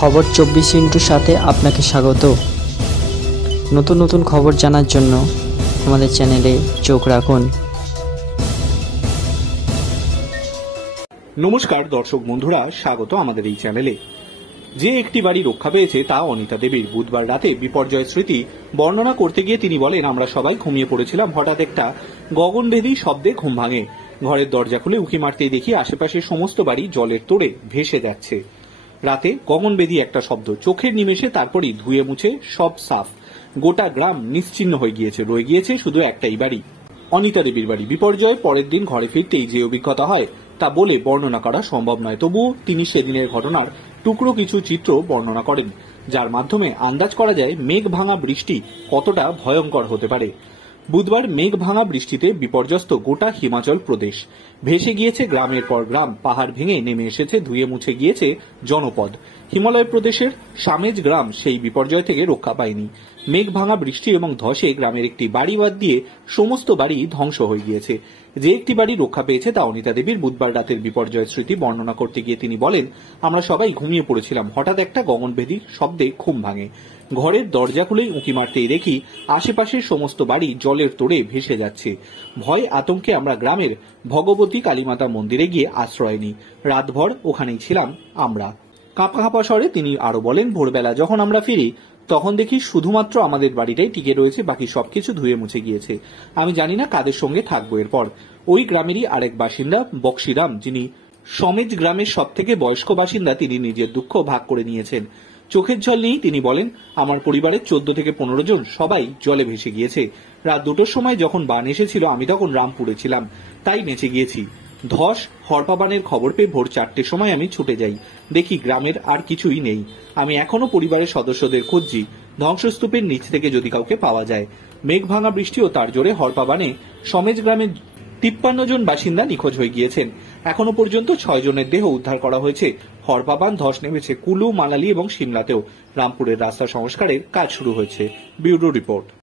খবর 24 সাথে আপনাকে স্বাগত। নতুন নতুন খবর জানার জন্য আমাদের চ্যানেলে চোখ রাখুন। নমস্কার দর্শক বন্ধুরা, স্বাগত আমাদের এই চ্যানেলে। যে একটি বাড়ি রক্ষা পেয়েছে তা অনিতা দেবীর। বুধবার রাতে বিপর্যয় স্মৃতি বর্ণনা করতে গিয়ে তিনি বলেন, আমরা সবাই ঘুমিয়ে পড়েছিলাম, হঠাৎ একটা গগনভেদী শব্দে ঘুম ভাঙে। ঘরের দরজা খুলে উঁকি মারতেই দেখি আশেপাশের সমস্ত বাড়ি জলের তোড়ে ভেসে যাচ্ছে। রাতে গগনভেদী একটা শব্দ, চোখের নিমেষে তারপরই ধুয়ে মুছে সব সাফ। গোটা গ্রাম নিশ্চিহ্ন হয়ে গিয়েছে, রয়ে গিয়েছে শুধু একটাই বাড়ি, অনিতা দেবীর বাড়ি। বিপর্যয় পরের দিন ঘরে ফিরতেই যে অভিজ্ঞতা হয় তা বলে বর্ণনা করা সম্ভব নয়। তবুও তিনি সেদিনের ঘটনার টুকরো কিছু চিত্র বর্ণনা করেন, যার মাধ্যমে আন্দাজ করা যায় মেঘ ভাঙা বৃষ্টি কতটা ভয়ঙ্কর হতে পারে। বুধবার মেঘ ভাঙা বৃষ্টিতে বিপর্যস্ত গোটা হিমাচল প্রদেশ। ভেসে গিয়েছে গ্রামের পর গ্রাম, পাহাড় ভেঙে নেমে এসেছে, ধুয়ে মুছে গিয়েছে জনপদ। হিমালয় প্রদেশের সামেজ গ্রাম সেই বিপর্যয় থেকে রক্ষা পায়নি। মেঘ ভাঙা বৃষ্টি এবং ধসে গ্রামের একটি বাড়ি বাদ দিয়ে সমস্ত বাড়ি ধ্বংস হয়ে গিয়েছে। যে একটি বাড়ি রক্ষা পেয়েছে তা অনিতা দেবীর। বুধবার রাতের বিপর্যয় স্মৃতি বর্ণনা করতে গিয়ে তিনি বলেন, আমরা সবাই ঘুমিয়ে পড়েছিলাম, হঠাৎ একটা গগনভেদী শব্দে ঘুম ভাঙে। ঘরের দরজা খুলেই উঁকি মারতেই দেখি আশেপাশের সমস্ত বাড়ি জলের তোড়ে ভেসে যাচ্ছে। ভয় আতঙ্কে আমরা গ্রামের ভগবতী কালীমাতা মন্দিরে গিয়ে আশ্রয় নিই। রাতভর ওখানেই ছিলাম আমরা। কাঁপা কাঁপা স্বরে তিনি আরো বলেন, ভোরবেলা যখন আমরা ফিরি তখন দেখি শুধুমাত্র আমাদের বাড়িটাই টিকে রয়েছে, বাকি সবকিছু ধুয়ে মুছে গিয়েছে। আমি জানি না কাদের সঙ্গে থাকবো এরপর। ওই গ্রামেরই আরেক বাসিন্দা বক্সিরাম, যিনি সমেজ গ্রামের সব থেকে বয়স্ক বাসিন্দা, তিনি নিজের দুঃখ ভাগ করে নিয়েছেন। চোখের জল নিয়েই তিনি বলেন, আমার পরিবারের 14 থেকে 15 জন সবাই জলে ভেসে গিয়েছে। রাত 2টোর সময় যখন বান এসেছিল আমি তখন রামপুরে ছিলাম, তাই বেঁচে গিয়েছি। ধস হরপাবানের খবর পেয়ে ভোর 4টের সময় আমি ছুটে যাই, দেখি গ্রামের আর কিছুই নেই। আমি এখনো পরিবারের সদস্যদের খুঁজছি, ধ্বংসস্তূপের নিচ থেকে যদি কাউকে পাওয়া যায়। মেঘ ভাঙা বৃষ্টি ও তার জোরে হরপাবানে সমেজ গ্রামের 53 জন বাসিন্দা নিখোঁজ হয়ে গিয়েছেন। এখনো পর্যন্ত 6 জনের দেহ উদ্ধার করা হয়েছে। হরপাবান ধস নেমেছে কুলু, মানালি এবং সিমলাতেও। রামপুরের রাস্তা সংস্কারের কাজ শুরু হয়েছে। Bureau report.